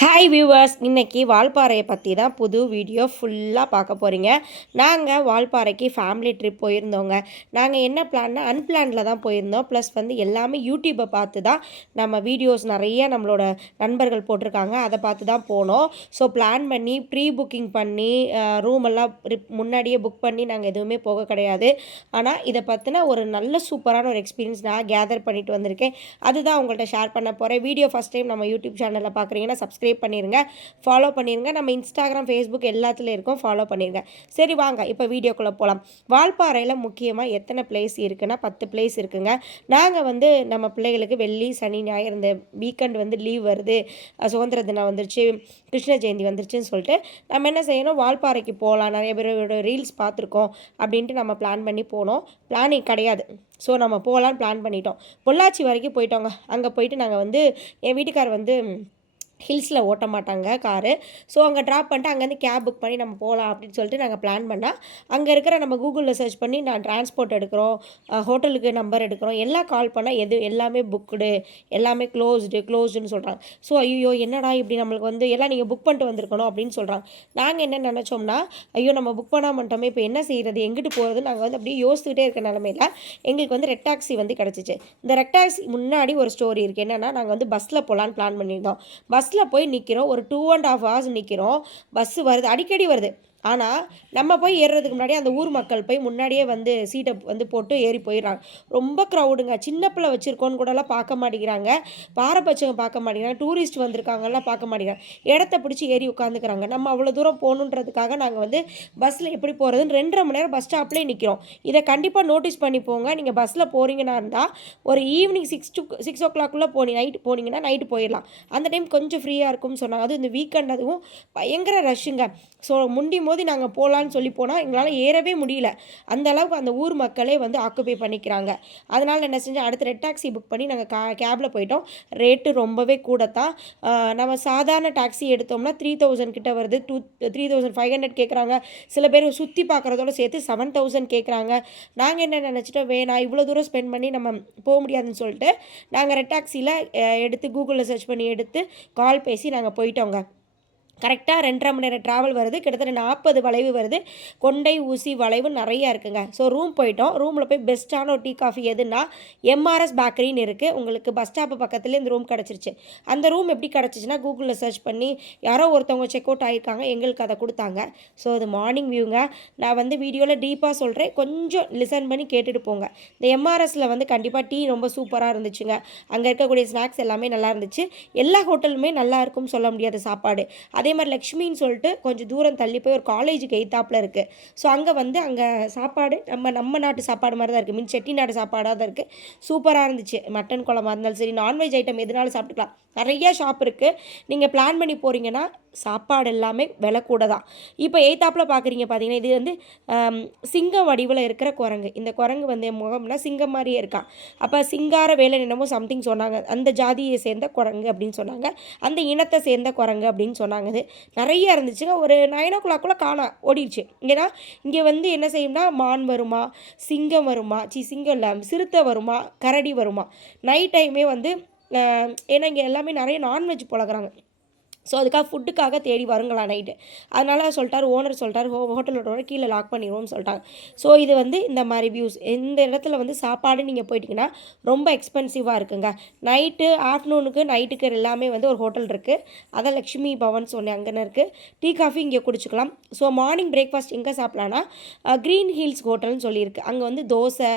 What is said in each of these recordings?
Hi viewers இன்றைக்கி வால்பாறையை பற்றி தான் புது வீடியோ ஃபுல்லாக பார்க்க போகிறீங்க நாங்கள் வால்பாறைக்கு ஃபேமிலி ட்ரிப் போயிருந்தோங்க. நாங்கள் என்ன பிளான்னா அன்பிளானில் தான் போயிருந்தோம். ப்ளஸ் வந்து எல்லாமே யூடியூப்பை பார்த்து தான் நம்ம வீடியோஸ் நிறைய நம்மளோட நண்பர்கள் போட்டிருக்காங்க. அதை பார்த்து தான் போனோம். ஸோ பிளான் பண்ணி ப்ரீ புக்கிங் பண்ணி ரூம் எல்லாம் முன்னாடியே புக் பண்ணி நாங்கள் எதுவுமே போக கிடையாது. ஆனால் இதை பற்றின ஒரு நல்ல சூப்பரான ஒரு எக்ஸ்பீரியன்ஸ் நான் கேதர் பண்ணிட்டு வந்திருக்கேன். அதுதான் உங்கள்கிட்ட ஷேர் பண்ண போகிறேன் வீடியோ ஃபஸ்ட் டைம் நம்ம யூடியூப் சேனலில் பார்க்குறீங்கன்னா சப்ஸ்கிரைப் பண்ணிடுங்க ஃபாலோ பண்ணிடுங்க நம்ம இன்ஸ்டாகிராம் ஃபேஸ்புக் எல்லாத்துலேயும் இருக்கும். ஃபாலோ பண்ணிடுங்க சரி வாங்க. இப்போ வீடியோக்குள்ளே போகலாம் வால்பாறையில் முக்கியமாக எத்தனை பிளேஸ் இருக்குன்னா பத்து பிளேஸ் இருக்குங்க. நாங்கள் வந்து நம்ம பிள்ளைகளுக்கு வெள்ளி சனி ஞாயிறு இந்த வீக்கெண்ட் வந்து லீவ் வருது. சுதந்திர தினம் வந்துருச்சு. கிருஷ்ண ஜெயந்தி வந்துருச்சுன்னு சொல்லிட்டு நம்ம என்ன செய்யணும்? வால்பாறைக்கு போகலாம். நிறைய பேரோட ரீல்ஸ் பார்த்துருக்கோம் அப்படின்ட்டு நம்ம பிளான் பண்ணி போனோம். பிளானிங் கிடையாது. ஸோ நம்ம போகலான்னு பிளான் பண்ணிட்டோம். பொள்ளாச்சி வரைக்கும் போயிட்டோங்க. அங்கே போயிட்டு நாங்கள் வந்து என் வீட்டுக்கார் வந்து ஹில்ஸில் ஓட்ட மாட்டாங்க காரு. ஸோ அங்கே ட்ராப் பண்ணிட்டு அங்கேருந்து கேப் புக் பண்ணி நம்ம போகலாம் அப்படின்னு சொல்லிட்டு நாங்கள் பிளான் பண்ணால் அங்கே இருக்கிற நம்ம கூகுளில் சர்ச் பண்ணி நான் டிரான்ஸ்போர்ட் எடுக்கிறோம் ஹோட்டலுக்கு நம்பர் எடுக்கிறோம் எல்லாம் கால் பண்ணால் எது எல்லாமே புக்குடு எல்லாமே க்ளோஸ்டு க்ளோஸ்டுன்னு சொல்கிறாங்க ஸோ ஐயோ என்னடா இப்படி நம்மளுக்கு வந்து எல்லாம் நீங்கள் புக் பண்ணிட்டு வந்திருக்கணும் அப்படின்னு சொல்கிறாங்க நாங்கள் என்ன நினச்சோம்னா ஐயோ நம்ம புக் பண்ணால் மட்டுமே இப்போ என்ன செய்கிறது எங்கிட்டு போகிறது நாங்கள் வந்து அப்படியே யோசிச்சுக்கிட்டே இருக்க நிலமையில எங்களுக்கு வந்து ரெட் டாக்ஸி வந்து கிடச்சிச்சு. இந்த ரெட் டாக்ஸி முன்னாடி ஒரு ஸ்டோரி இருக்குது என்னென்னா நாங்கள் வந்து பஸ்ஸில் போகலான்னு பிளான் பண்ணியிருந்தோம். பஸ் பஸ்ஸில் போய் நிற்கிறோம் ஒரு டூ அண்ட் ஹாஃப் ஹவர்ஸ் நிற்கிறோம் பஸ்ஸு வருது. அடிக்கடி வருது. ஆனால் நம்ம போய் ஏறுறதுக்கு முன்னாடி அந்த ஊர் மக்கள் போய் முன்னாடியே வந்து சீட்டை வந்து போட்டு ஏறி போயிடுறாங்க. ரொம்ப க்ரௌடுங்க சின்ன பிள்ளை வச்சுருக்கோன்னு கூடலாம் பார்க்க மாட்டேங்கிறாங்க. பாரபட்சங்க பார்க்க மாட்டேங்கிறாங்க. டூரிஸ்ட் வந்திருக்காங்கலாம் பார்க்க மாட்டேங்கிறாங்க. இடத்த பிடிச்சி ஏறி உட்காந்துக்கிறாங்க. நம்ம அவ்வளோ தூரம் போகணுன்றதுக்காக நாங்கள் வந்து பஸ்ஸில் எப்படி போகிறதுன்னு ரெண்டரை மணி நேரம் பஸ் ஸ்டாப்லேயே நிற்கிறோம் இதை கண்டிப்பாக நோட்டீஸ் பண்ணி போங்க. நீங்கள் பஸ்ஸில் போகிறீங்கன்னா இருந்தால் ஒரு ஈவினிங் சிக்ஸ் டு சிக்ஸ் ஓ கிளாக்குள்ளே போனி நைட்டு போனீங்கன்னா நைட்டு போயிடலாம். அந்த டைம் கொஞ்சம் ஃப்ரீயாக இருக்கும்னு சொன்னாங்க. அதுவும் இந்த வீக்கெண்ட் அதுவும் பயங்கர ரஷ்ஷுங்க ஸோ முண்டி போது நாங்கள் போகலான்னு சொல்லி போனால் எங்களால் ஏறவே முடியல. அந்த அளவுக்கு அந்த ஊர் மக்களே வந்து ஆக்குபை பண்ணிக்கிறாங்க. அதனால் என்ன செஞ்சோம்? அடுத்து ரெட் டாக்ஸி புக் பண்ணி நாங்கள் கா கேபில் போயிட்டோம். ரேட்டு ரொம்பவே கூட தான் நம்ம சாதாரண டாக்ஸி எடுத்தோம்னா த்ரீ தௌசண்ட் கிட்ட வருது. Two three thousand five hundred கேட்குறாங்க சில பேர் சுற்றி பார்க்குறதோட சேர்த்து செவன் தௌசண்ட் கேட்குறாங்க நாங்கள் என்ன நினச்சிட்டோம்? வேணாம் இவ்வளோ தூரம் ஸ்பெண்ட் பண்ணி நம்ம போக முடியாதுன்னு சொல்லிட்டு நாங்கள் ரெட் டாக்ஸியில் எடுத்து கூகுளில் சர்ச் பண்ணி எடுத்து கால் பேசி நாங்கள் போயிட்டோங்க. கரெக்டாக ரெண்டரை மணி நேரம் ட்ராவல் வருது. கிட்டத்தட்ட நாற்பது வளைவு வருது. கொண்டை ஊசி வளைவு நிறையா இருக்குங்க. ஸோ ரூம் போயிட்டோம். ரூமில் போய் பெஸ்ட்டான ஒரு டீ காஃபி எதுன்னா எம்ஆர்எஸ் பேக்கரின்னு இருக்குது உங்களுக்கு பஸ் ஸ்டாப்பு பக்கத்துலேயே இந்த ரூம் கிடச்சிருச்சு. அந்த ரூம் எப்படி கிடச்சிச்சின்னா கூகுளில் சர்ச் பண்ணி யாரோ ஒருத்தவங்க செக் அவுட் ஆகியிருக்காங்க எங்களுக்கு அதை கொடுத்தாங்க. ஸோ அது மார்னிங் வியூங்க நான் வந்து வீடியோவில் டீப்பாக சொல்கிறேன் கொஞ்சம் லிசன் பண்ணி கேட்டுட்டு போங்க. இந்த எம்ஆர்எஸில் வந்து கண்டிப்பாக டீ ரொம்ப சூப்பராக இருந்துச்சுங்க. அங்கே இருக்கக்கூடிய ஸ்நாக்ஸ் எல்லாமே நல்லா இருந்துச்சு. எல்லா ஹோட்டலுமே நல்லா இருக்கும்னு சொல்ல முடியாது சாப்பாடு. அதே அதே மாதிரி லக்ஷ்மின்னு சொல்லிட்டு கொஞ்சம் தூரம் தள்ளி போய் ஒரு காலேஜுக்கு எய்த்தாப்பில் இருக்குது ஸோ அங்கே வந்து அங்கே சாப்பாடு நம்ம நம்ம நாட்டு சாப்பாடு மாதிரி தான் இருக்குது மீன் செட்டி நாடு சாப்பாடாக தான் இருக்குது சூப்பராக இருந்துச்சு. மட்டன் குழம்பா இருந்தாலும் சரி நான்வெஜ் ஐட்டம் எதுனாலும் சாப்பிட்டுக்கலாம். நிறைய ஷாப் இருக்குது நீங்கள் பிளான் பண்ணி போகிறீங்கன்னா சாப்பாடு எல்லாமே விலை கூட தான். இப்போ எய்த்தாப்பில் பார்க்குறீங்க பார்த்தீங்கன்னா இது வந்து சிங்கம் வடிவில் இருக்கிற குரங்கு. இந்த குரங்கு வந்து என் முகம்னா சிங்கம் மாதிரியே இருக்கான் அப்போ சிங்கார வேலை என்னமோ சம்திங் சொன்னாங்க. அந்த ஜாதியை சேர்ந்த குரங்கு அப்படின்னு சொன்னாங்க. அந்த இனத்தை சேர்ந்த குரங்கு அப்படின்னு சொன்னாங்க. இது நிறைய இருந்துச்சுங்க. ஒரு நைன் ஓ கிளாக்குள்ளே காணா ஓடிடுச்சு. ஏன்னா இங்கே வந்து என்ன செய்யும்னா மான் வருமா சிங்கம் வருமா சி சிங்கம் இல்லை சிறுத்தை வருமா கரடி வருமா. நைட் டைமே வந்து ஏன்னா இங்கே எல்லாமே நிறைய நான்வெஜ் பழகிறாங்க ஸோ அதுக்காக ஃபுட்டுக்காக தேடி வருங்களா நைட்டு அதனால் சொல்லிட்டார் ஓனர் சொல்லிட்டார் ஹோ ஹோட்டலோட கீழே லாக் பண்ணிடுவோம்னு சொல்லிட்டாங்க. ஸோ இது வந்து இந்த மாதிரி வியூஸ் இந்த இடத்துல வந்து சாப்பாடு நீங்கள் போயிட்டீங்கன்னா ரொம்ப எக்ஸ்பென்சிவாக இருக்குங்க. நைட்டு ஆஃப்டர்நூனுக்கு நைட்டுக்கு எல்லாமே வந்து ஒரு ஹோட்டல் இருக்குது அதான் லக்ஷ்மி பவன் சொன்னேன் அங்கேன்னு இருக்குது டீ காஃபி இங்கே குடிச்சுக்கலாம். ஸோ மார்னிங் பிரேக்ஃபாஸ்ட் எங்கே சாப்பிட்லான்னா க்ரீன் ஹில்ஸ் ஹோட்டல்னு சொல்லியிருக்கு. அங்கே வந்து தோசை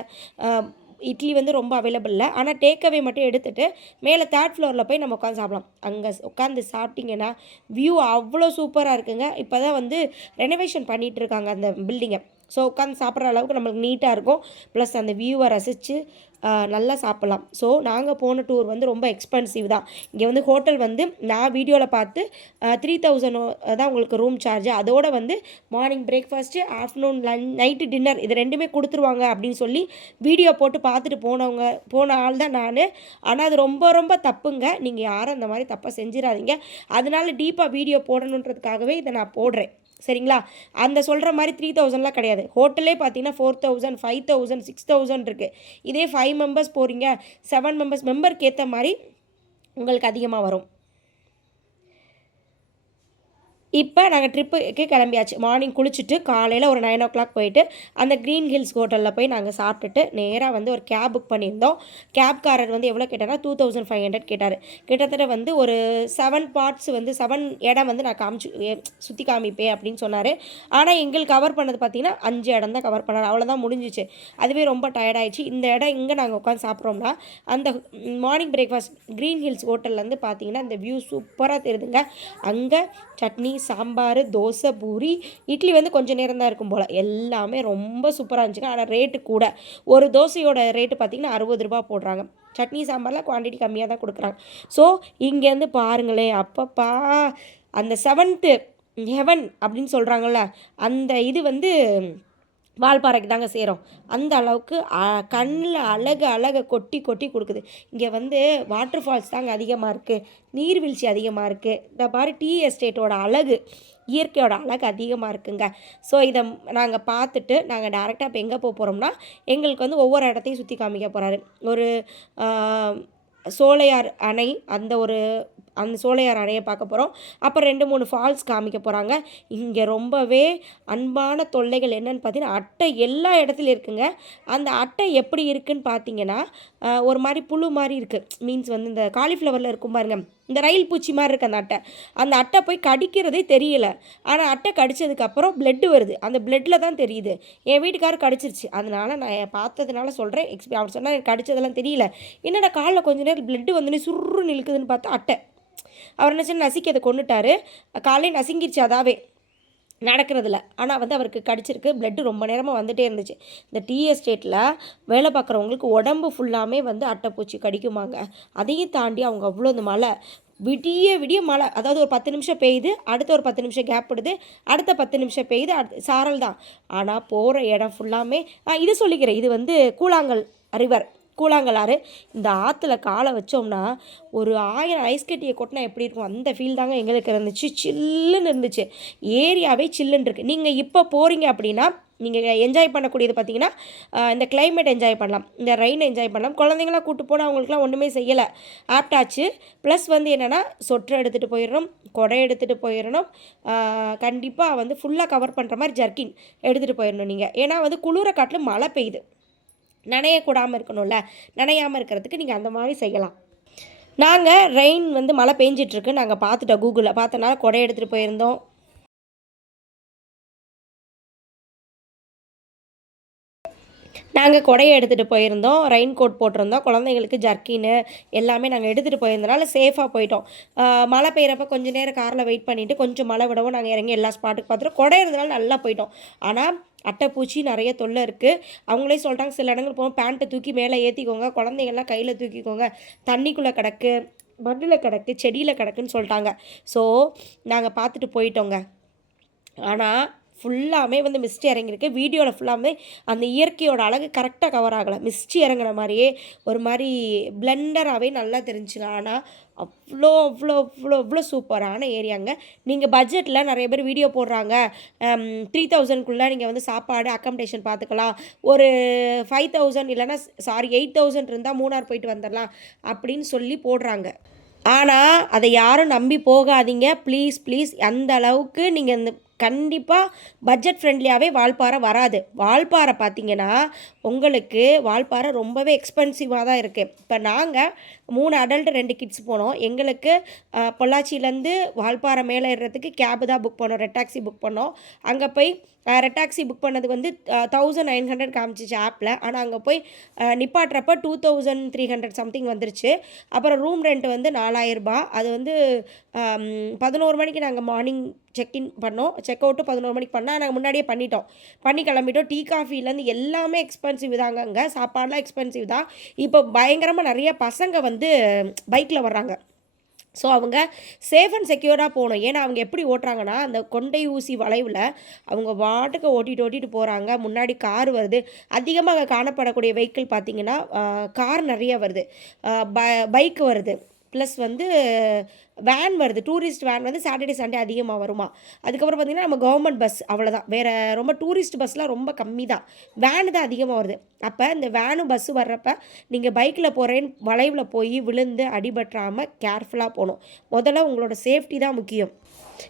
இட்லி வந்து ரொம்ப அவைலபிள் இல்லை. ஆனால் டேக்அவே மட்டும் எடுத்துகிட்டு மேலே தேர்ட் ஃப்ளோரில் போய் நம்ம உட்காந்து சாப்பிடலாம். அங்கே உட்காந்து சாப்பிட்டிங்கன்னா வியூ அவ்வளோ சூப்பராக இருக்குங்க. இப்போ தான் வந்து ரெனோவேஷன் பண்ணிகிட்டு இருக்காங்க அந்த பில்டிங்கை ஸோ உட்காந்து சாப்பிட்ற அளவுக்கு நம்மளுக்கு நீட்டாக இருக்கும். ப்ளஸ் அந்த வியூவை ரசித்து நல்லா சாப்பிட்லாம். ஸோ நாங்கள் போன டூர் வந்து ரொம்ப எக்ஸ்பென்சிவ் தான். இங்கே வந்து ஹோட்டல் வந்து நான் வீடியோவில் பார்த்து த்ரீ தௌசண்ட் தான் உங்களுக்கு ரூம் சார்ஜ் அதோட வந்து morning breakfast afternoon lunch night dinner இது ரெண்டுமே கொடுத்துருவாங்க அப்படின்னு சொல்லி வீடியோ போட்டு பார்த்துட்டு போனவங்க போன ஆள் தான் நான். ஆனால் அது ரொம்ப ரொம்ப தப்புங்க. நீங்கள் யாரும் அந்த மாதிரி தப்பாக செஞ்சிடாதீங்க அதனால டீப்பாக வீடியோ போடணுன்றதுக்காகவே இதை நான் போடுறேன். சரிங்களா? அந்த சொல்கிற மாதிரி த்ரீ தௌசண்ட்லாம் கிடையாது. ஹோட்டலே பார்த்தீங்கன்னா four thousand five thousand six thousand இருக்குது இதே ஃபைவ் மெம்பர்ஸ் போகிறீங்க செவன் மெம்பர்ஸ் மெம்பருக்கு ஏற்ற மாதிரி உங்களுக்கு அதிகமாக வரும். இப்போ நாங்கள் ட்ரிப்புக்கு கிளம்பியாச்சு. மார்னிங் குளிச்சுட்டு காலையில் ஒரு நைன் ஓ கிளாக் போயிட்டு அந்த க்ரீன் ஹில்ஸ் ஹோட்டலில் போய் நாங்கள் சாப்பிட்டுட்டு நேராக வந்து ஒரு கேப் புக் பண்ணியிருந்தோம். கேப்காரர் வந்து எவ்வளோ கேட்டார்னா டூ தௌசண்ட் ஃபைவ் ஹண்ட்ரட் கேட்டார். கிட்டத்தட்ட வந்து ஒரு செவன் பார்ட்ஸ் வந்து செவன் இடம் வந்து நான் காமிச்சு சுற்றி காமிப்பேன் அப்படின்னு சொன்னார். ஆனால் எங்களுக்கு கவர் பண்ணது பார்த்தீங்கன்னா அஞ்சு இடம் தான் கவர் பண்ணார். அவ்வளோதான் முடிஞ்சிச்சு. அதுவே ரொம்ப டயர்டாயிடுச்சு இந்த இடம் இங்கே நாங்கள் உட்காந்து சாப்பிட்றோம்னா அந்த மார்னிங் பிரேக்ஃபாஸ்ட் க்ரீன் ஹில்ஸ் ஹோட்டல்லேருந்து பார்த்தீங்கன்னா இந்த வியூ சூப்பராக தெரியுதுங்க. அங்கே சட்னி சாம்பார் தோசை பூரி இட்லி வந்து கொஞ்சம் நேரம் தான் இருக்கும் போல். எல்லாமே ரொம்ப சூப்பராக இருந்துச்சுங்க. ஆனால் ரேட்டு கூட. ஒரு தோசையோட ரேட்டு பார்த்திங்கன்னா அறுபது ரூபா போடுறாங்க. சட்னி சாம்பார்லாம் குவான்டிட்டி கம்மியாக தான் கொடுக்குறாங்க. ஸோ இங்கேருந்து பாருங்களேன். அப்பப்பா அந்த செவன்த்து ஹெவன் அப்படின்னு சொல்கிறாங்கள்ல அந்த இது வந்து வால்பாறைக்கு தாங்க சேரும். அந்த அளவுக்கு கண்ணில் அழகு அழகை கொட்டி கொட்டி கொடுக்குது. இங்கே வந்து வாட்டர் ஃபால்ஸ் தாங்க அதிகமாக இருக்குது நீர்வீழ்ச்சி அதிகமாக இருக்குது இந்த மாதிரி டீ எஸ்டேட்டோட அழகு இயற்கையோட அழகு அதிகமாக இருக்குங்க. ஸோ இதை நாங்கள் பார்த்துட்டு நாங்கள் டேரெக்டாக இப்போ எங்கே போக போகிறோம்னா எங்களுக்கு வந்து ஒவ்வொரு இடத்தையும் சுற்றி காமிக்க போகிறாரு ஒரு சோலையார் அணை அந்த ஒரு அந்த சோலையார் அணையை பார்க்க போகிறோம் அப்புறம் ரெண்டு மூணு ஃபால்ஸ் காமிக்க போகிறாங்க இங்கே ரொம்பவே அன்பான தொல்லைகள் என்னென்னு பார்த்தீங்கன்னா அட்டை எல்லா இடத்துலையும் இருக்குங்க. அந்த அட்டை எப்படி இருக்குன்னு பார்த்தீங்கன்னா ஒரு மாதிரி புழு மாதிரி இருக்குது மீன்ஸ் வந்து இந்த காலிஃப்ளவரில் இருக்கும் பாருங்க. இந்த ரயில் பூச்சி மாதிரி இருக்குது அந்த அட்டை. அந்த அட்டை போய் கடிக்கிறதே தெரியல. ஆனால் அட்டை கடித்ததுக்கப்புறம் பிளட்டு வருது. அந்த பிளட்டில் தான் தெரியுது. என் வீட்டுக்காரர் கடிச்சிருச்சு. அதனால் நான் பார்த்ததுனால சொல்கிறேன் எக்ஸ்பி அவர் சொன்னால் எனக்கு கடிச்சதெல்லாம் தெரியல. என்னடா காலில் கொஞ்ச நேரம் பிளட்டு வந்து சுருன்னு நிற்குதுன்னு பார்த்தா அட்டை. அவர் என்ன நசுக்கி அதை கொண்டுட்டாரு. காலையில் நசுங்கிருச்சு அதாவே நடக்கிறதில்ல ஆனால் வந்து அவருக்கு கடிச்சிருக்கு. பிளட்டு ரொம்ப நேரமாக வந்துகிட்டே இருந்துச்சு. இந்த டீ எஸ்டேட்டில் வேலை பார்க்குறவங்களுக்கு உடம்பு ஃபுல்லாமே வந்து அட்டைப்பூச்சி கடிக்குமாங்க. அதையும் தாண்டி அவங்க அவ்வளோ இந்த மழை விடிய விடிய மழை. அதாவது ஒரு பத்து நிமிஷம் பெய்யுது அடுத்த ஒரு பத்து நிமிஷம் கேப் விடுது அடுத்த பத்து நிமிஷம் பெய்யுது அடுத்து சாரல் தான். ஆனால் போகிற இடம் ஃபுல்லாமே இது சொல்லிக்கிறேன். இது வந்து கூழாங்கல் ரிவர் கூழாங்கலாறு இந்த ஆற்றுல காலை வச்சோம்னா ஒரு ஆயிரம் ஐஸ் கட்டியை கொட்டினா எப்படி இருக்கும்? அந்த ஃபீல் தாங்க எங்களுக்கு இருந்துச்சு. சில்லுன்னு இருந்துச்சு. ஏரியாவே சில்லுன்னு இருக்குது நீங்கள் இப்போ போகிறீங்க அப்படின்னா நீங்கள் என்ஜாய் பண்ணக்கூடியது பார்த்தீங்கன்னா இந்த கிளைமேட் என்ஜாய் பண்ணலாம். இந்த ரெயின் என்ஜாய் பண்ணலாம். குழந்தைங்களாம் கூட்டு போனால் அவங்களுக்குலாம் ஒன்றுமே செய்யலை. ஆப்டாச்சு. ப்ளஸ் வந்து என்னென்னா சொட்டர் எடுத்துகிட்டு போயிடணும் கொடை எடுத்துகிட்டு போயிடணும் கண்டிப்பாக வந்து ஃபுல்லாக கவர் பண்ணுற மாதிரி ஜர்க்கின் எடுத்துகிட்டு போயிடணும் நீங்கள் ஏன்னா வந்து குளிர காட்டில் மழை பெய்யுது. நனையக்கூடாமல் இருக்கணும்ல நனையாமல் இருக்கிறதுக்கு நீங்கள் அந்த மாதிரி செய்யலாம். நாங்கள் ரெயின் வந்து மழை பெஞ்சிட்ருக்கு. நாங்கள் பார்த்துட்டோம் கூகுளில் பார்த்தனால கொடை எடுத்துகிட்டு போயிருந்தோம். நாங்கள் கொடையை எடுத்துகிட்டு போயிருந்தோம். ரெயின் கோட் போட்டிருந்தோம். குழந்தைங்களுக்கு ஜர்க்கின்னு எல்லாமே நாங்கள் எடுத்துகிட்டு போயிருந்தனால சேஃபாக போயிட்டோம். மழை பெய்கிறப்ப கொஞ்சம் நேரம் காரில் வெயிட் பண்ணிவிட்டு கொஞ்சம் மழை விடவும் நாங்கள் இறங்கி எல்லா ஸ்பாட்டுக்கு பார்த்துட்டு கொடை இருந்தனால நல்லா போயிட்டோம். ஆனால் அட்டைப்பூச்சி நிறைய தொல்லை இருக்குது அவங்களே சொல்லிட்டாங்க சில இடங்கள் போகும் பேண்ட்டை தூக்கி மேலே ஏற்றிக்கோங்க குழந்தைங்கள்லாம் கையில் தூக்கிக்கோங்க தண்ணிக்குள்ளே கிடக்கு மண்ணில் கிடக்கு செடியில் கிடக்குன்னு சொல்லிட்டாங்க ஸோ நாங்கள் பார்த்துட்டு போயிட்டோங்க. ஆனால் ஃபுல்லாமே வந்து மிஸ்டி இறங்கியிருக்கு. வீடியோவில் ஃபுல்லாமே அந்த இயற்கையோட அழகு கரெக்டாக கவர் ஆகலை. மிஸ்டி இறங்குற மாதிரியே ஒரு மாதிரி பிளெண்டராகவே நல்லா தெரிஞ்சிடும் ஆனால் அவ்வளோ அவ்வளோ அவ்வளோ அவ்வளோ சூப்பரான ஏரியாங்க நீங்கள் பட்ஜெட்டில் நிறைய பேர் வீடியோ போடுறாங்க. த்ரீ தௌசண்ட்குள்ளே நீங்கள் வந்து சாப்பாடு அக்கமடேஷன் பார்த்துக்கலாம் ஒரு ஃபைவ் தௌசண்ட் இல்லைனா சாரி எயிட் தௌசண்ட் இருந்தால் மூணார் போயிட்டு வந்துடலாம் அப்படின்னு சொல்லி போடுறாங்க. ஆனால் அதை யாரும் நம்பி போகாதீங்க. ப்ளீஸ் ப்ளீஸ் அந்த அளவுக்கு நீங்கள் இந்த கண்டிப்பாக பட்ஜெட் ஃப்ரெண்ட்லியாகவே வால்பாறை வராது. வால்பாறை பார்த்தீங்கன்னா உங்களுக்கு வால்பாறை ரொம்பவே எக்ஸ்பென்சிவாக தான் இருக்குது இப்போ நாங்கள் மூணு அடல்ட் ரெண்டு கிட்ஸ் போனோம். எங்களுக்கு பொள்ளாச்சியிலேருந்து வால்பாறை மேலே ஏறுறதுக்கு கேபு தான் புக் பண்ணோம். ரெட் டாக்ஸி புக் பண்ணோம். அங்கே போய் ரெட் டாக்ஸி புக் பண்ணது வந்து தௌசண்ட் நைன் ஹண்ட்ரட் காமிச்சிச்சு ஆப்பில் ஆனால் அங்கே போய் நிப்பாட்டுறப்ப two thousand three hundred something வந்துருச்சு. அப்புறம் ரூம் ரெண்ட் வந்து நாலாயிரரூபா அது வந்து பதினோரு மணிக்கு நாங்கள் மார்னிங் செக்இன் பண்ணோம். செக் அவுட்டு பதினோரு மணிக்கு பண்ணால் நாங்கள் முன்னாடியே பண்ணிட்டோம். பண்ணி கிளம்பிட்டோம். டீ காஃபிலேருந்து எல்லாமே எக்ஸ்பென்சிவ் தாங்க அங்கே. சாப்பாடெலாம் எக்ஸ்பென்சிவ் தான். இப்போ பயங்கரமாக நிறைய பசங்க வந்து பைக்கில் வர்றாங்க. ஸோ அவங்க சேஃப் அண்ட் செக்யூர்டாக போகணும். ஏன்னா அவங்க எப்படி ஓட்டுறாங்கன்னா அந்த கொண்டை ஊசி வளைவில் அவங்க வாட்டுக்கு ஓட்டிட்டு ஓட்டிட்டு போகிறாங்க முன்னாடி கார் வருது. அதிகமாக அங்கே காணப்படக்கூடிய வெஹிக்கிள் பார்த்திங்கன்னா கார் நிறைய வருது. ப பைக் வருது. ப்ளஸ் வந்து வேன் வருது. டூரிஸ்ட் வேன் வந்து சாட்டர்டே சண்டே அதிகமாக வருமா. அதுக்கப்புறம் பார்த்திங்கன்னா நம்ம கவர்மெண்ட் பஸ் அவ்வளோதான் வேறு ரொம்ப டூரிஸ்ட் பஸ்லாம் ரொம்ப கம்மி தான் வேனு தான் அதிகமாக வருது. அப்போ இந்த வேனு பஸ்ஸு வர்றப்ப நீங்கள் பைக்கில் போகிறேன்னு வளைவில் போய் விழுந்து அடிபட்டுறாமல் கேர்ஃபுல்லாக போகணும் முதல்ல உங்களோட சேஃப்டி தான் முக்கியம்.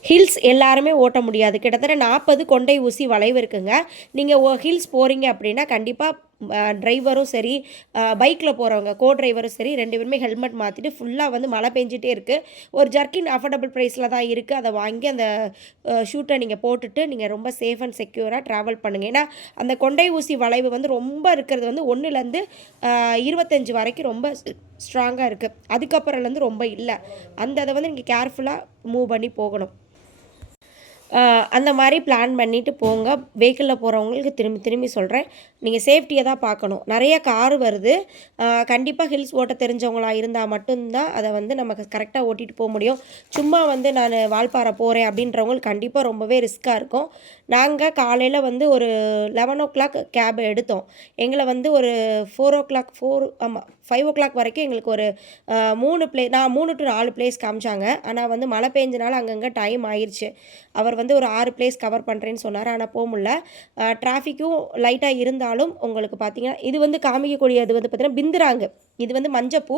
ஹில்ஸ் எல்லாருமே ஓட்ட முடியாது. கிட்டத்தட்ட நாற்பது கொண்டை ஊசி வளைவு இருக்குங்க. நீங்கள் ஹில்ஸ் போகிறீங்க அப்படின்னா கண்டிப்பாக டிரைவரும் சரி பைக்கில் போகிறவங்க கோ டிரைவரும் சரி ரெண்டு பேருமே ஹெல்மெட் மாற்றிட்டு ஃபுல்லாக வந்து மழை பெஞ்சிட்டே இருக்குது ஒரு ஜர்க்கின் அஃபோர்டபுள் ப்ரைஸில் தான் இருக்குது அதை வாங்கி அந்த ஷூட்டை நீங்கள் போட்டுட்டு நீங்கள் ரொம்ப சேஃப் அண்ட் செக்யூராக ட்ராவல் பண்ணுங்கள் ஏன்னா அந்த கொண்டை ஊசி வளைவு வந்து ரொம்ப இருக்கிறது வந்து ஒன்றுலேருந்து இருபத்தஞ்சி வரைக்கும் ரொம்ப ஸ்ட்ராங்காக இருக்குது அதுக்கப்புறம்லேருந்து ரொம்ப இல்லை. அந்த அதை வந்து நீங்கள் கேர்ஃபுல்லாக மூவ் பண்ணி போகணும். அந்த மாதிரி பிளான் பண்ணிவிட்டு போங்க. வெஹிக்கிளில் போகிறவங்களுக்கு திரும்பி திரும்பி சொல்கிறேன் நீங்கள் சேஃப்டியை தான் பார்க்கணும். நிறைய கார் வருது. கண்டிப்பாக ஹில்ஸ் ஓட்ட தெரிஞ்சவங்களா இருந்தால் மட்டும்தான் அதை வந்து நமக்கு கரெக்டாக ஓட்டிகிட்டு போக முடியும். சும்மா வந்து நான் வால்பாறை போகிறேன் அப்படின்றவங்களுக்கு கண்டிப்பாக ரொம்பவே ரிஸ்க்காக இருக்கும். நாங்கள் காலையில் வந்து ஒரு லெவன் ஓ கிளாக் கேப் எடுத்தோம். எங்களை வந்து ஒரு ஃபோர் ஓ கிளாக் ஃபோர் ஆமாம் ஃபைவ் ஓ கிளாக் வரைக்கும் எங்களுக்கு ஒரு மூணு பிளே நான் மூணு டு நாலு பிளேஸ் காமிச்சாங்க. ஆனால் வந்து மழை பெஞ்சனால அங்கங்கே டைம் ஆயிடுச்சு அவர் வந்து ஒரு ஆறு பிளேஸ் கவர் பண்ணுறேன்னு சொன்னார். ஆனால் போக முடியல. டிராஃபிக்கும் லைட்டாக இருந்தாலும் உங்களுக்கு பார்த்தீங்கன்னா இது வந்து காமிக்கக்கூடியது வந்து பார்த்திங்கன்னா பிந்துராங்க. இது வந்து மஞ்சப்பூ.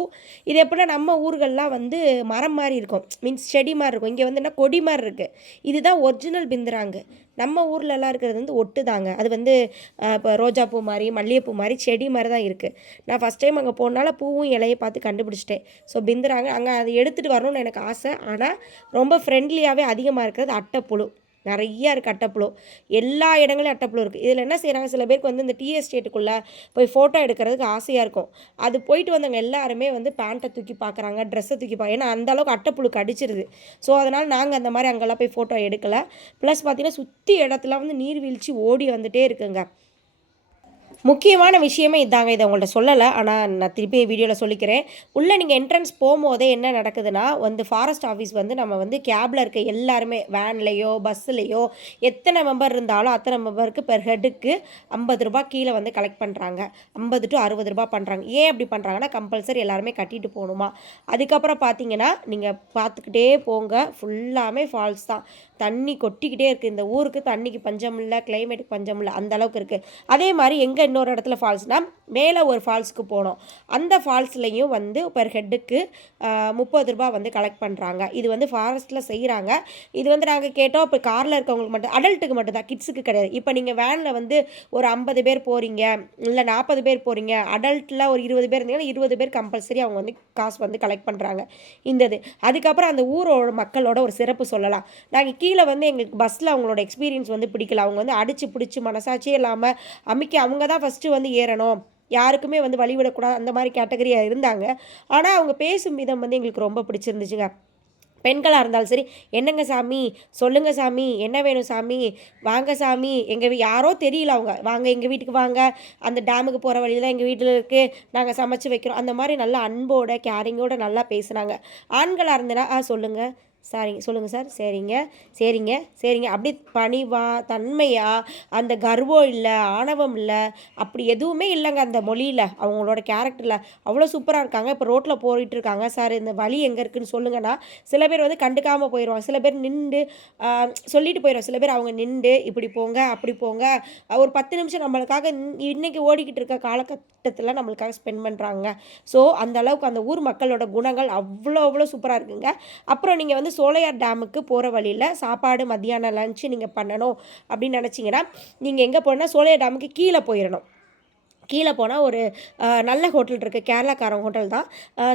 இது எப்படின்னா நம்ம ஊர்கள்லாம் வந்து மரம் மாதிரி இருக்கும். மீன்ஸ் செடி மாதிரி இருக்கும். இங்கே வந்து என்ன கொடி மாதிரி இருக்குது இதுதான் ஒரிஜினல் பிந்துறாங்க. நம்ம ஊர்லலாம் இருக்கிறது வந்து ஒட்டு தாங்க அது வந்து இப்போ ரோஜாப்பூ மாதிரி மல்லிகைப்பூ மாதிரி செடி மாதிரி தான் இருக்குது நான் ஃபஸ்ட் டைம் அங்கே போனால பூவும் இலையை பார்த்து கண்டுபிடிச்சிட்டேன். ஸோ பிந்துறாங்க. அங்கே அதை எடுத்துகிட்டு வரணும்னு எனக்கு ஆசை. ஆனால் ரொம்ப ஃப்ரெண்ட்லியாகவே அதிகமாக இருக்கிறது அட்டைப்புழு. நிறையா இருக்குது அட்டப்புளோ எல்லா இடங்களையும் அட்டப்புளோ இருக்குது இதில் என்ன செய்கிறாங்க சில பேருக்கு வந்து இந்த டீ எஸ்டேட்டுக்குள்ளே போய் ஃபோட்டோ எடுக்கிறதுக்கு ஆசையாக இருக்கும். அது போயிட்டு வந்தவங்க எல்லாருமே வந்து பேண்ட்டை தூக்கி பார்க்குறாங்க ட்ரெஸ்ஸை தூக்கி பார்க்க ஏன்னா அந்த அளவுக்கு அட்டைப்புழு கடிச்சிருது. ஸோ அதனால் நாங்கள் அந்த மாதிரி அங்கெல்லாம் போய் ஃபோட்டோ எடுக்கலை. ப்ளஸ் பார்த்திங்கன்னா சுற்றி இடத்துல வந்து நீர்வீழ்ச்சி ஓடி வந்துகிட்டே இருக்குங்க. முக்கியமான விஷயமே இதாங்க. இதை உங்கள்ட்ட சொல்லலை ஆனால் நான் திருப்பி வீடியோவில் சொல்லிக்கிறேன். உள்ளே நீங்கள் என்ட்ரன்ஸ் போகும்போதே என்ன நடக்குதுன்னா வந்து ஃபாரஸ்ட் ஆஃபீஸ் வந்து நம்ம வந்து கேபில் இருக்க எல்லாருமே வேன்லேயோ பஸ்ஸுலேயோ எத்தனை மெம்பர் இருந்தாலும் அத்தனை மெம்பருக்கு பெர் ஹெட்டுக்கு ஐம்பது ரூபா கீழே வந்து கலெக்ட் பண்ணுறாங்க ஐம்பது டு அறுபது ரூபா பண்ணுறாங்க ஏன் அப்படி பண்ணுறாங்கன்னா கம்பல்சரி எல்லாருமே கட்டிட்டு போகணுமா? அதுக்கப்புறம் பார்த்தீங்கன்னா நீங்கள் பார்த்துக்கிட்டே போங்க. ஃபுல்லாமே ஃபால்ஸ் தான். தண்ணி கொட்டிக்கிட்டே இருக்குது இந்த ஊருக்கு தண்ணிக்கு பஞ்சம் இல்லை கிளைமேட்டுக்கு பஞ்சம் இல்லை அந்த அளவுக்கு இருக்குது அதே மாதிரி எங்கே இன்னொரு இடத்துல ஃபால்ஸ்னால் மேலே ஒரு ஃபால்ஸுக்கு போனோம். அந்த ஃபால்ஸ்லேயும் வந்து பெர் ஹெட்டுக்கு முப்பது ரூபா வந்து கலெக்ட் பண்ணுறாங்க இது வந்து ஃபாரஸ்ட்டில் செய்கிறாங்க இது வந்து நாங்கள் கேட்டோம். இப்போ காரில் இருக்கவங்களுக்கு மட்டும் அடல்ட்டுக்கு மட்டும் தான் கிட்ஸுக்கு கிடையாது. இப்போ நீங்கள் வேனில் வந்து ஒரு ஐம்பது பேர் போகிறீங்க இல்லை நாற்பது பேர் போகிறீங்க அடல்ட்டில் ஒரு இருபது பேர் இருந்தீங்கன்னா இருபது பேர் கம்பல்சரி அவங்க வந்து காசு வந்து கலெக்ட் பண்ணுறாங்க இந்த இது. அதுக்கப்புறம் அந்த ஊரோட மக்களோட ஒரு சிறப்பு சொல்லலாம். நாங்கள் கீழே வந்து எங்களுக்கு பஸ்ஸில் அவங்களோட எக்ஸ்பீரியன்ஸ் வந்து பிடிக்கல. அவங்க வந்து அடித்து பிடிச்சி மனசாட்சியே இல்லாமல் அமைக்க அவங்க தான் ஃபஸ்ட்டு வந்து ஏறணும். யாருக்குமே வந்து வழிவிடக்கூடாது அந்த மாதிரி கேட்டகரியாக இருந்தாங்க. ஆனால் அவங்க பேசும் விதம் வந்து எங்களுக்கு ரொம்ப பிடிச்சிருந்துச்சுங்க. பெண்களாக இருந்தாலும் சரி என்னங்க சாமி? சொல்லுங்க சாமி. என்ன வேணும் சாமி? வாங்க சாமி. எங்கள் யாரோ தெரியல அவங்க. வாங்க எங்கள் வீட்டுக்கு வாங்க. அந்த டேமுக்கு போகிற வழியில் எங்கள் வீட்டில் இருக்குது நாங்கள் சமைச்சு வைக்கிறோம். அந்த மாதிரி நல்லா அன்போட கேரிங்கோட நல்லா பேசுனாங்க. ஆண்களாக இருந்தனா ஆ சொல்லுங்கள் சரிங்க சொல்லுங்கள் சார். சரிங்க சரிங்க சரிங்க. அப்படி பணிவா தன்மையா அந்த கர்வம் இல்லை ஆணவம் இல்லை அப்படி எதுவுமே இல்லைங்க அந்த மொழியில். அவங்களோட கேரக்டரில் அவ்வளோ சூப்பராக இருக்காங்க. இப்போ ரோட்டில் போயிட்டு இருக்காங்க சார் இந்த வழி எங்கே இருக்குன்னு சொல்லுங்கன்னா சில பேர் வந்து கண்டுக்காமல் போயிடுவாங்க சில பேர் நின்று சொல்லிட்டு போயிடுவோம் சில பேர் அவங்க நின்று இப்படி போங்க அப்படி போங்க. ஒரு பத்து நிமிஷம் நம்மளுக்காக இன்றைக்கி ஓடிக்கிட்டு இருக்க காலகட்டத்தில் நம்மளுக்காக ஸ்பெண்ட் பண்ணுறாங்க ஸோ அந்த அளவுக்கு அந்த ஊர் மக்களோட குணங்கள் அவ்வளோ அவ்வளோ சூப்பராக இருக்குங்க. அப்புறம் நீங்கள் வந்து சோலையார் டேமுக்கு போகிற வழியில் சாப்பாடு மத்தியானம் லஞ்சு நீங்கள் பண்ணணும் அப்படின்னு நினச்சிங்கன்னா நீங்கள் எங்கே போனால் சோலையார் டேமுக்கு கீழே போயிடணும் கீழே போனால் ஒரு நல்ல ஹோட்டல் இருக்குது கேரளாக்காரன் ஹோட்டல் தான்.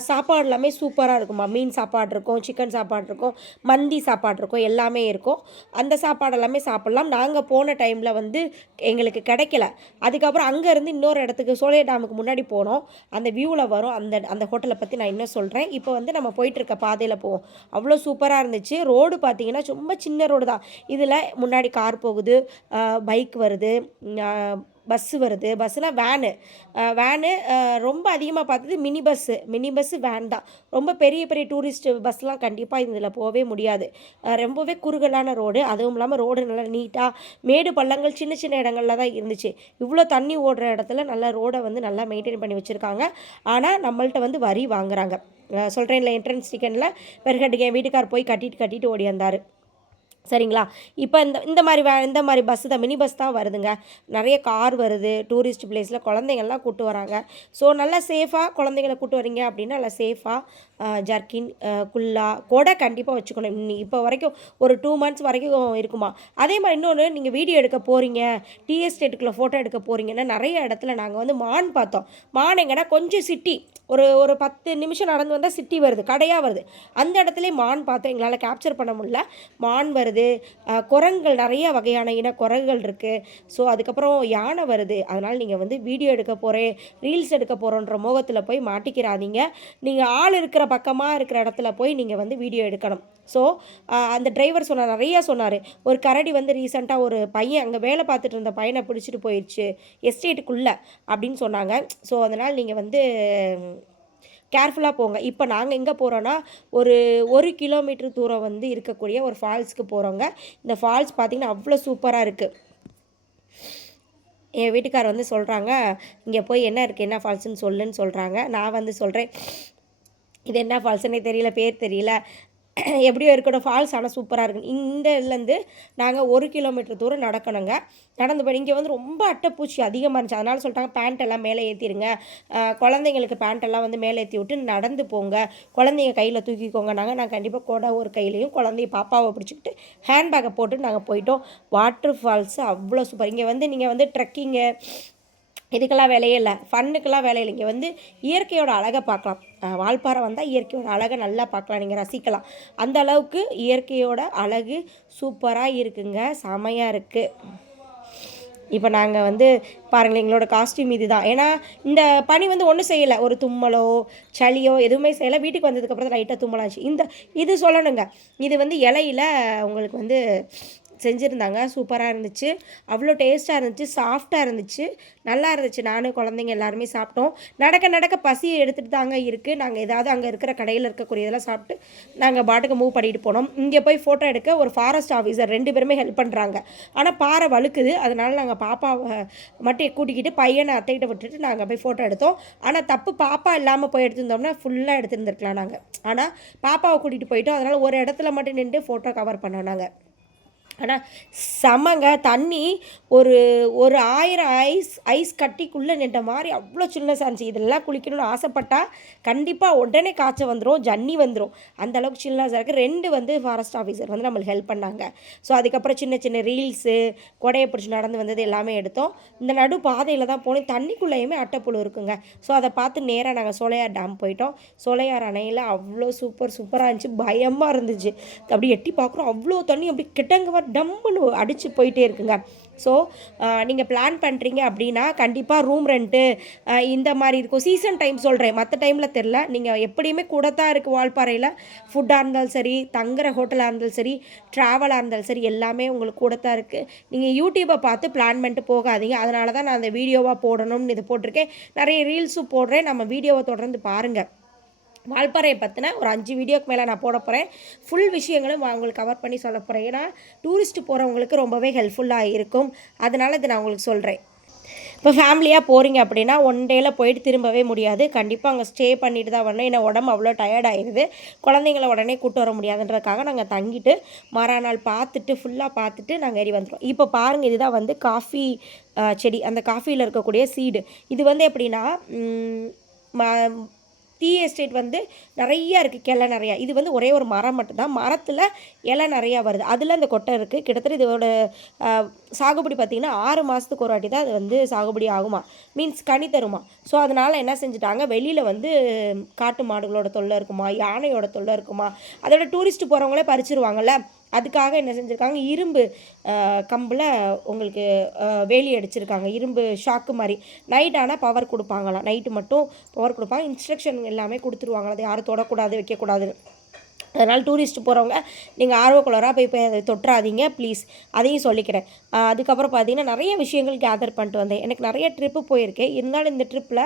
சாப்பாடு எல்லாமே சூப்பராக இருக்குமா மீன் சாப்பாடு இருக்கும் சிக்கன் சாப்பாடு இருக்கும் மந்தி சாப்பாடு இருக்கும் எல்லாமே இருக்கும். அந்த சாப்பாடு எல்லாமே சாப்பிட்லாம். நாங்கள் போன டைமில் வந்து எங்களுக்கு கிடைக்கல. அதுக்கப்புறம் அங்கேருந்து இன்னொரு இடத்துக்கு சோழைய டேமுக்கு முன்னாடி போனோம். அந்த வியூவில் வரும். அந்த அந்த ஹோட்டலை பற்றி நான் இன்னும் சொல்கிறேன் இப்போ வந்து நம்ம போயிட்டுருக்க பாதையில் போவோம். அவ்வளோ சூப்பராக இருந்துச்சு. ரோடு பார்த்தீங்கன்னா ரொம்ப சின்ன ரோடு தான். இதில் முன்னாடி கார் போகுது பைக் வருது பஸ்ஸு வருது. பஸ்ஸுனால் வேனு வேனு ரொம்ப அதிகமாக பார்த்தது mini bus mini bus van தான். ரொம்ப பெரிய பெரிய டூரிஸ்ட் பஸ்லாம் கண்டிப்பாக இதில் போகவே முடியாது. ரொம்பவே குறுகலான ரோடு அதுவும் இல்லாமல் ரோடு நல்லா நீட்டாக மேடு பள்ளங்கள் சின்ன சின்ன இடங்கள்ல தான் இருந்துச்சு. இவ்வளோ தண்ணி ஓடுற இடத்துல நல்லா ரோடை வந்து நல்லா மெயின்டைன் பண்ணி வச்சுருக்காங்க. ஆனால் நம்மள்கிட்ட வந்து வரி வாங்குறாங்க. சொல்கிறேன்ல என்ட்ரன்ஸ் டிக்கெட்டில் பெருகட்டுக்கு என் வீட்டுக்கார் போய் கட்டிட்டு கட்டிட்டு ஓடி வந்தார். சரிங்களா? இப்போ இந்த இந்த மாதிரி வே இந்த மாதிரி பஸ்ஸு தான் மினி பஸ் தான் வருதுங்க. நிறைய கார் வருது டூரிஸ்ட் பிளேஸில் குழந்தைங்கள்லாம் கூப்பிட்டு வராங்க. ஸோ நல்லா சேஃபாக குழந்தைங்கள கூப்பிட்டு வரீங்க அப்படின்னா நல்லா சேஃபாக ஜர்க்கின் குல்லா கொடை கண்டிப்பாக வச்சுக்கணும். இப்போ வரைக்கும் ஒரு டூ மந்த்ஸ் வரைக்கும் இருக்குமா. அதே மாதிரி இன்னொன்று நீங்கள் வீடியோ எடுக்க போகிறீங்க டீ எஸ்டேட்டுக்குள்ளே ஃபோட்டோ எடுக்க போகிறீங்கன்னா நிறைய இடத்துல நாங்கள் வந்து மான் பார்த்தோம். மான் எங்கன்னா கொஞ்சம் சிட்டி. ஒரு ஒரு பத்து நிமிஷம் நடந்து வந்தால் சிட்டி வருது கடையாக வருது. அந்த இடத்துலயே மான் பார்த்தோம். எங்களால் கேப்சர் பண்ண முடியல. மான் வருது குரங்குகள் நிறைய வகையான இன குரங்குகள் இருக்குது ஸோ அதுக்கப்புறம் யானை வருது. அதனால் நீங்கள் வந்து வீடியோ எடுக்க போகிறேன் ரீல்ஸ் எடுக்க போகிறோன்ற மோகத்தில் போய் மாட்டிக்கிறாதீங்க. நீங்கள் ஆள் இருக்கிற பக்கமாக இருக்கிற இடத்துல போய் நீங்கள் வந்து வீடியோ எடுக்கணும். ஸோ அந்த டிரைவர் சொன்னார் நிறையா சொன்னார். ஒரு கரடி வந்து ரீசெண்டாக ஒரு பையன் அங்கே வேலை பார்த்துட்டு இருந்த பையனை பிடிச்சிட்டு போயிடுச்சு எஸ்டேட்டுக்குள்ளே அப்படின்னு சொன்னாங்க. ஸோ அதனால் நீங்கள் வந்து கேர்ஃபுல்லாக போங்க. இப்போ நாங்கள் எங்கே போகிறோன்னா ஒரு ஒரு கிலோமீட்டர் தூரம் வந்து இருக்கக்கூடிய ஒரு ஃபால்ஸ்க்கு போகிறோங்க இந்த ஃபால்ஸ் பார்த்திங்கன்னா அவ்வளோ சூப்பராக இருக்குது என் வீட்டுக்கார் வந்து சொல்கிறாங்க இங்கே போய் என்ன இருக்குது என்ன ஃபால்ஸ்னு சொல்லுன்னு சொல்கிறாங்க நான் வந்து சொல்கிறேன் இது என்ன ஃபால்ஸ்னே தெரியல பேர் தெரியல. எப்படியோ இருக்கட்டும் ஃபால்ஸ் ஆனால் சூப்பராக இருக்கு இந்த இதுலேருந்து நாங்கள் ஒரு கிலோமீட்டர் தூரம் நடக்கணுங்க. நடந்து போய் இங்கே வந்து ரொம்ப அட்டைப்பூச்சி அதிகமாக இருந்துச்சு. அதனால் சொல்லிட்டாங்க பேண்ட் எல்லாம் மேலே ஏற்றிடுங்க குழந்தைங்களுக்கு பேண்ட் எல்லாம் வந்து மேலே ஏற்றி விட்டு நடந்து போங்க. குழந்தைங்க கையில் தூக்கிக்கோங்க நாங்கள் நான் கண்டிப்பாக கூட ஒரு கையிலையும் குழந்தைய பாப்பாவை பிடிச்சிக்கிட்டு ஹேண்ட்பேக்கை போட்டு நாங்கள் போயிட்டோம். வாட்டர் ஃபால்ஸ் அவ்வளோ சூப்பர் இங்கே வந்து நீங்கள் வந்து ட்ரெக்கிங்கு இதுக்கெல்லாம் வேலையே இல்லை. ஃபன்னுக்கெல்லாம் வேலை இங்கே வந்து இயற்கையோட அழகை பார்க்கலாம். வால்பாறை வந்தால் இயற்கையோட அழகை நல்லா பார்க்கலாம். நீங்கள் ரசிக்கலாம். அந்த அளவுக்கு இயற்கையோட அழகு சூப்பராக இருக்குங்க. செமையாக இருக்குது இப்போ நாங்கள் வந்து பாருங்களேன் எங்களோட காஸ்டியூம் இது தான் ஏன்னா இந்த பனி வந்து ஒன்றும் செய்யலை. ஒரு தும்மலோ சளியோ எதுவுமே செய்யலை. வீட்டுக்கு வந்ததுக்கப்புறம் லைட்டாக தும்மலாச்சு. இந்த இது சொல்லணுங்க. இது வந்து இலையில உங்களுக்கு வந்து செஞ்சுருந்தாங்க. சூப்பராக இருந்துச்சு. அவ்வளோ டேஸ்ட்டாக இருந்துச்சு. சாஃப்டாக இருந்துச்சு. நல்லா இருந்துச்சு. நானும் குழந்தைங்க எல்லாருமே சாப்பிட்டோம். நடக்க நடக்க பசியை எடுத்துகிட்டு தாங்க இருக்குது நாங்கள் ஏதாவது அங்கே இருக்கிற கடையில் இருக்கக்கூடிய இதெல்லாம் சாப்பிட்டு நாங்கள் பாட்டுக்கு மூவ் பண்ணிட்டு போனோம். இங்கே போய் ஃபோட்டோ எடுக்க ஒரு ஃபாரஸ்ட் ஆஃபீஸர் ரெண்டு பேருமே ஹெல்ப் பண்ணுறாங்க ஆனால் பாறை வழுக்குது. அதனால் நாங்கள் பாப்பாவை மட்டும் கூட்டிக்கிட்டு பையனை அத்தைகிட்ட விட்டுட்டு நாங்கள் போய் ஃபோட்டோ எடுத்தோம். ஆனால் தப்பு பாப்பா இல்லாமல் போய் எடுத்திருந்தோம்னா ஃபுல்லாக எடுத்துருந்துருக்கலாம் நாங்கள் ஆனால் பாப்பாவை கூட்டிகிட்டு போயிட்டோம். அதனால் ஒரு இடத்துல மட்டும் நின்று ஃபோட்டோ கவர் பண்ணோம் நாங்கள் ஆனால் செமங்க தண்ணி ஒரு ஒரு ஆயிரம் ஐஸ் ஐஸ் கட்டிக்குள்ளே நின்ற மாதிரி அவ்வளோ சில்னஸாக இருந்துச்சு இதெல்லாம் குளிக்கணும்னு ஆசைப்பட்டால் கண்டிப்பாக உடனே காய்ச்சல் வந்துடும் ஜன்னி வந்துடும் அந்த அளவுக்கு சில்னஸாக இருக்குது ரெண்டு வந்து ஃபாரஸ்ட் ஆஃபீஸர் வந்து நம்மளுக்கு ஹெல்ப் பண்ணாங்க. ஸோ அதுக்கப்புறம் சின்ன சின்ன ரீல்ஸு கொடையை பிடிச்சி நடந்து வந்தது எல்லாமே எடுத்தோம். இந்த நடு பாதையில் தான் போனோம். தண்ணிக்குள்ளேயுமே அட்டைப்புழு இருக்குங்க. ஸோ அதை பார்த்து நேராக நாங்கள் சோலையார் டேம் போயிட்டோம். சோலையார் அணையில் அவ்வளோ சூப்பர் சூப்பராக இருந்துச்சு. பயமாக இருந்துச்சு. அப்படி எட்டி பார்க்குறோம். அவ்வளோ தண்ணி அப்படி கிட்டங்க டம்முன்னு அடித்து போயிட்டே இருக்குங்க. ஸோ நீங்கள் பிளான் பண்ணுறீங்க அப்படின்னா கண்டிப்பாக ரூம் ரெண்ட்டு இந்த மாதிரி இருக்கும். சீசன் டைம் சொல்கிறேன் மற்ற டைமில் தெரில நீங்கள் எப்படியுமே கூட தான் இருக்குது வால்பாறையில். ஃபுட்டாக இருந்தாலும் சரி தங்குற ஹோட்டலாக இருந்தாலும் சரி ட்ராவலாக இருந்தாலும் சரி எல்லாமே உங்களுக்கு கூட தான் இருக்குது நீங்கள் யூடியூப்பை பார்த்து பிளான் பண்ணிட்டு போகாதீங்க. அதனால தான் நான் அந்த வீடியோவாக போடணும்னு இது போட்டிருக்கேன். நிறைய ரீல்ஸும் போடுறேன். நம்ம வீடியோவை தொடர்ந்து பாருங்கள் வால்பாறையை பற்றின ஒரு அஞ்சு வீடியோக்கு மேலே நான் போட போகிறேன் ஃபுல் விஷயங்களும் நான் உங்களுக்கு கவர் பண்ணி சொல்ல போகிறேன் ஏன்னா டூரிஸ்ட் போகிறவங்களுக்கு ரொம்பவே ஹெல்ப்ஃபுல்லாக இருக்கும். அதனால் இதை நான் உங்களுக்கு சொல்கிறேன் இப்போ ஃபேமிலியாக போகிறீங்க அப்படின்னா ஒன் டேயில் போயிட்டு திரும்பவே முடியாது. கண்டிப்பாக அங்கே ஸ்டே பண்ணிட்டு தான் வரணும். ஏன்னா உடம்பு அவ்வளோ டயர்ட் ஆயிடுது. குழந்தைங்கள உடனே கூப்பிட்டு வர முடியாதுன்றதுக்காக நாங்கள் தங்கிட்டு மறுநாள் பார்த்துட்டு ஃபுல்லாக பார்த்துட்டு நாங்கள் ஏறி வந்துடுவோம் இப்போ பாருங்கள் இதுதான் வந்து காஃபி செடி. அந்த காஃபியில் இருக்கக்கூடிய சீடு இது வந்து எப்படின்னா டீ எஸ்டேட் வந்து நிறையா இருக்குது கிளை நிறையா. இது வந்து ஒரே ஒரு மரம் மட்டும்தான். மரத்தில் இலை நிறையா வருது. அதில் இந்த கொட்டை இருக்குது கிட்டத்தட்ட இதோட சாகுபடி பார்த்திங்கன்னா ஆறு மாதத்துக்கு ஒரு வாட்டி தான் அது வந்து சாகுபடி ஆகுமா? மீன்ஸ் கனி தருமா? ஸோ அதனால் என்ன செஞ்சுட்டாங்க? வெளியில் வந்து காட்டு மாடுகளோட தொல்லை இருக்குமா? யானையோட தொல்லை இருக்குமா? அதோட டூரிஸ்ட் போகிறவங்களே பறிச்சிருவாங்கள்ல அதுக்காக என்ன செஞ்சுருக்காங்க? இரும்பு கம்பில் உங்களுக்கு வேலி அடிச்சிருக்காங்க. இரும்பு ஷாக்கு மாதிரி. நைட் ஆனால் பவர் கொடுப்பாங்களாம். நைட்டு மட்டும் பவர் கொடுப்பாங்க. இன்ஸ்ட்ரக்ஷன் எல்லாமே கொடுத்துருவாங்களாம். அது யாரும் தொடக்கூடாது வைக்கக்கூடாதுன்னு. அதனால் டூரிஸ்ட் போகிறவங்க நீங்கள் ஆர்வக்குளராக போய் போய் அதை தொட்டுறாதீங்க ப்ளீஸ் அதையும் சொல்லிக்கிறேன். அதுக்கப்புறம் பார்த்தீங்கன்னா நிறைய விஷயங்கள் கேதர் பண்ணிட்டு வந்தேன். எனக்கு நிறைய ட்ரிப்பு போயிருக்கேன் இருந்தாலும் இந்த ட்ரிப்பில்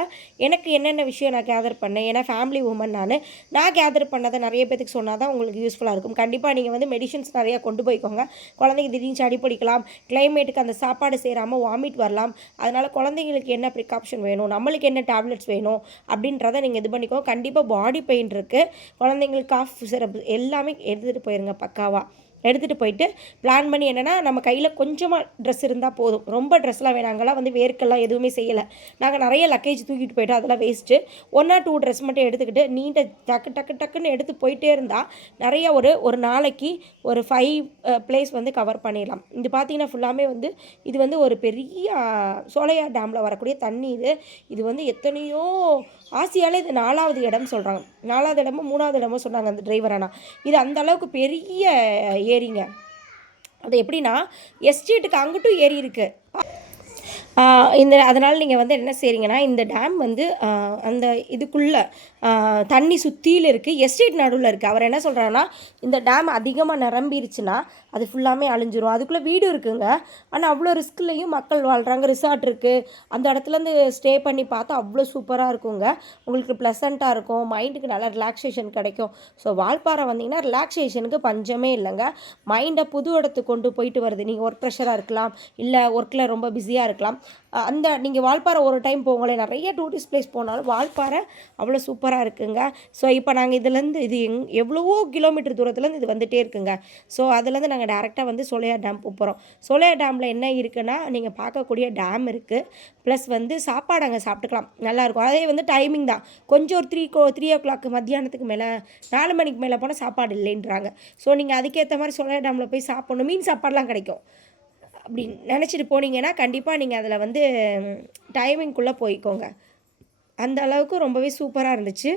எனக்கு என்னென்ன விஷயம் நான் கேதர் பண்ணேன் ஏன்னா ஃபேமிலி உமன் நான் நான் கேதர் பண்ணதை நிறைய பேத்துக்கு சொன்னால் தான் உங்களுக்கு யூஸ்ஃபுல்லாக இருக்கும். கண்டிப்பாக நீங்கள் வந்து மெடிஷன்ஸ் நிறையா கொண்டு போய்க்கோங்க. குழந்தைங்க திடீர்னு சளி பிடிக்கலாம் கிளைமேட்டுக்கு அந்த சாப்பாடு சேராமல் வாமிட் வரலாம். அதனால் குழந்தைங்களுக்கு என்ன ப்ரிகாப்ஷன் வேணும் நம்மளுக்கு என்ன டேப்லெட்ஸ் வேணும் அப்படின்றத நீங்கள் இது பண்ணிக்கோங்க. கண்டிப்பாக பாடி பெயின் இருக்குது குழந்தைங்களுக்கு காஃப் சிரப் எல்லாமே எடுத்துகிட்டு போயிருங்க பக்காவாக எடுத்துகிட்டு போயிட்டு பிளான் பண்ணி என்னென்னா நம்ம கையில் கொஞ்சமாக ட்ரெஸ் இருந்தால் போதும். ரொம்ப ட்ரெஸ்லாம் வேணாம். அங்கெல்லாம் வந்து வேர்க்கெல்லாம் எதுவுமே செய்யலை. நாங்கள் நிறைய லக்கேஜ் தூக்கிட்டு போயிட்டோம் அதெல்லாம் waste one or two dress மட்டும் எடுத்துக்கிட்டு நீண்ட டக்கு டக்கு டக்குன்னு எடுத்து போயிட்டே இருந்தால் நிறைய ஒரு ஒரு நாளைக்கு ஒரு ஃபைவ் பிளேஸ் வந்து கவர் பண்ணிடலாம். இது பார்த்தீங்கன்னா ஃபுல்லாமே வந்து இது வந்து ஒரு பெரிய சோலையா சோலையார் டேமில் வரக்கூடிய தண்ணி இது. இது வந்து எத்தனையோ ஆசியாவில் இது நாலாவது இடம் சொல்கிறாங்க நாலாவது இடமோ மூணாவது இடமோ சொன்னாங்க அந்த டிரைவர் ஆனால் இது அந்த அளவுக்கு பெரிய ஏரிங்க. அது எப்படின்னா எஸ்டேட்டுக்கு அங்கிட்டும் ஏரி இருக்குது இந்த அதனால் நீங்கள் வந்து என்ன செய்கிறீங்கன்னா இந்த டேம் வந்து அந்த இதுக்குள்ளே தண்ணி சுற்றியில் இருக்குது எஸ்டேட் நடுவில் இருக்குது அவர் என்ன சொல்கிறாருன்னா இந்த டேம் அதிகமாக நிரம்பிருச்சுன்னா அது ஃபுல்லாமே அழிஞ்சிரும். அதுக்குள்ளே வீடு இருக்குங்க. ஆனால் அவ்வளோ ரிஸ்க்லேயும் மக்கள் வாழ்கிறாங்க ரிசார்ட் இருக்குது அந்த இடத்துலேருந்து ஸ்டே பண்ணி பார்த்தா அவ்வளோ சூப்பராக இருக்குங்க. உங்களுக்கு ப்ளசண்ட்டாக இருக்கும். மைண்டுக்கு நல்லா ரிலாக்ஸேஷன் கிடைக்கும். ஸோ வால்பாறை வந்தீங்கன்னா ரிலாக்ஸேஷனுக்கு பஞ்சமே இல்லைங்க. மைண்டை புது இடத்துக்கு கொண்டு போயிட்டு வருது. நீங்கள் ஒர்க் ப்ரெஷராக இருக்கலாம். இல்லை ஒர்க்கில் ரொம்ப பிஸியாக இருக்கலாம். அந்த நீங்கள் வால்பாறை ஒரு டைம் போங்களேன். நிறைய டூரிஸ்ட் பிளேஸ் போனாலும் வால்பாறை அவ்வளோ சூப்பராக இருக்குங்க. ஸோ இப்போ நாங்கள் இதுலேருந்து இது எங் எவ்வளவோ கிலோமீட்டர் தூரத்துலேருந்து இது வந்துகிட்டே இருக்குங்க. ஸோ அதுலேருந்து நாங்கள் டேரெக்டாக வந்து சோலையார் டேம் போகிறோம் சோலையார் டேமில் என்ன இருக்குன்னா நீங்கள் பார்க்கக்கூடிய டேம் இருக்குது ப்ளஸ் வந்து சாப்பாடு அங்கே சாப்பிட்டுக்கலாம். நல்லாயிருக்கும் அதே வந்து டைமிங் தான். கொஞ்சம் ஒரு த்ரீ கோ த்ரீ ஓ கிளாக் மத்தியானத்துக்கு மேலே நாலு மணிக்கு மேலே போனால் சாப்பாடு இல்லைன்றாங்க. ஸோ நீங்கள் அதுக்கேற்ற மாதிரி சோலையார் டேமில் போய் சாப்பிட்ணும். மீன் சாப்பாடெலாம் கிடைக்கும். அப்படி நினச்சிட்டு போனீங்கன்னா கண்டிப்பாக நீங்கள் அதில் வந்து டைமிங்குள்ளே போய்க்கோங்க. அந்த அளவுக்கு ரொம்பவே சூப்பராக இருந்துச்சு.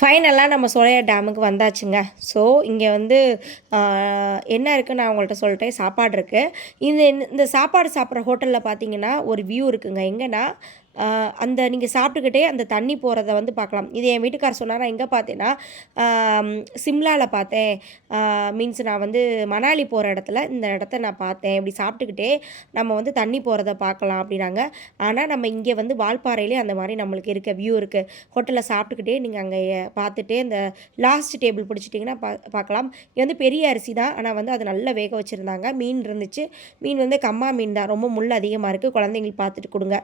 ஃபைனலாக நம்ம சோலையார் டேமுக்கு வந்தாச்சுங்க. ஸோ இங்கே வந்து என்ன இருக்குன்னு நான் உங்கள்கிட்ட சொல்லிட்டேன். சாப்பாடு இருக்குது இந்த இந்த சாப்பாடு சாப்பிட்ற ஹோட்டலில் பார்த்தீங்கன்னா ஒரு வியூ இருக்குங்க. எங்கன்னா அந்த நீங்கள் சாப்பிட்டுக்கிட்டே அந்த தண்ணி போகிறத வந்து பார்க்கலாம். இது என் வீட்டுக்கார் சொன்னார். நான் எங்கே பார்த்தேன்னா சிம்லாவில் பார்த்தேன். மீன்ஸ் நான் வந்து மணாலி போகிற இடத்துல இந்த இடத்த நான் பார்த்தேன். இப்படி சாப்பிட்டுக்கிட்டே நம்ம வந்து தண்ணி போகிறத பார்க்கலாம் அப்படின்னாங்க. ஆனால் நம்ம இங்கே வந்து வால்பாறையிலே அந்த மாதிரி நம்மளுக்கு இருக்க வியூ இருக்குது ஹோட்டலில் சாப்பிட்டுக்கிட்டே நீங்கள் அங்கே பார்த்துட்டே இந்த லாஸ்ட் டேபிள் பிடிச்சிட்டிங்கன்னா பா பார்க்கலாம். இது வந்து பெரிய அரிசி தான். ஆனால் வந்து அது நல்லா வேக வச்சுருந்தாங்க. மீன் இருந்துச்சு. மீன் வந்து கம்மா மீன் தான். ரொம்ப முள் அதிகமாக இருக்குது குழந்தைங்களுக்கு பார்த்துட்டு கொடுங்க.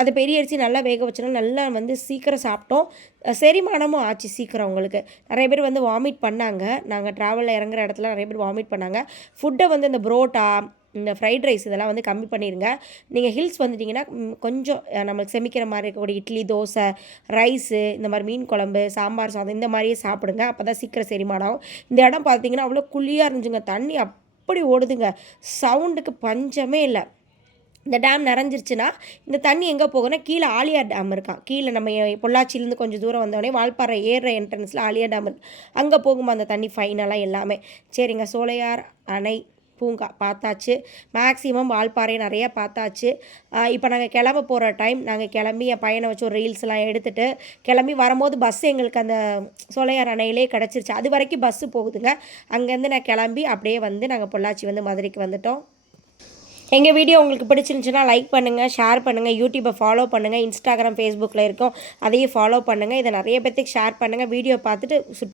அது அது பெரிய அரிசி நல்லா வேக வச்சனால நல்லா வந்து சீக்கிரம் சாப்பிட்டோம். செரிமானமும் ஆச்சு சீக்கிரம் உங்களுக்கு நிறைய பேர் வந்து வாமிட் பண்ணாங்க. நாங்கள் ட்ராவலில் இறங்குற இடத்துல நிறைய பேர் வாமிட் பண்ணாங்க. ஃபுட்டை வந்து இந்த புரோட்டா இந்த ஃப்ரைட் ரைஸ் இதெல்லாம் வந்து கம்மி பண்ணிடுங்க நீங்கள் ஹில்ஸ் வந்துட்டிங்கன்னா கொஞ்சம் நம்மளுக்கு செமிக்கிற மாதிரி இருக்கக்கூடிய இட்லி தோசை ரைஸு இந்த மாதிரி மீன் குழம்பு சாம்பார் சாதம் இந்த மாதிரியே சாப்பிடுங்க. அப்போ தான் சீக்கிரம் செரிமானம் ஆகும். இந்த இடம் பார்த்தீங்கன்னா அவ்வளோ குழியாக இருந்துச்சுங்க. தண்ணி அப்படி ஓடுதுங்க. சவுண்டுக்கு பஞ்சமே இல்லை. இந்த டேம் நிறைஞ்சிருச்சுன்னா இந்த தண்ணி எங்கே போகும்னா கீழே ஆலியார் டேம் இருக்கான் கீழே நம்ம பொள்ளாச்சியிலேருந்து கொஞ்சம் தூரம் வந்தோடனே வால்பாறை ஏறுற என்ட்ரன்ஸில் ஆலியார் டேம் இருக்கு. அங்கே போகும்போது அந்த தண்ணி ஃபைனலாக எல்லாமே சரிங்க சோலையார் அணை பூங்கா பார்த்தாச்சு. மேக்ஸிமம் வால்பாறை நிறையா பார்த்தாச்சு. இப்போ நாங்கள் கிளம்ப போகிற டைம் நாங்கள் கிளம்பி என் பையனை வச்சு ஒரு ரீல்ஸ்லாம் எடுத்துகிட்டு கிளம்பி வரும்போது பஸ் எங்களுக்கு அந்த சோலையார் அணையிலே கிடச்சிருச்சு. அது வரைக்கும் பஸ்ஸு போகுதுங்க. அங்கேருந்து நான் கிளம்பி அப்படியே வந்து நாங்கள் பொள்ளாச்சி வந்து மதுரைக்கு வந்துட்டோம். எங்கள் வீடியோ உங்களுக்கு பிடிச்சிருந்துச்சுன்னா லைக் பண்ணுங்கள் ஷேர் பண்ணுங்கள் யூடியூப்பை ஃபாலோ பண்ணுங்கள் இன்ஸ்டாகிராம் ஃபேஸ்புக்கில் இருக்கும். அதையும் ஃபாலோ பண்ணுங்கள் இதை நிறைய பேர்த்துக்கு ஷேர் பண்ணுங்கள் வீடியோ பார்த்துட்டு சுட்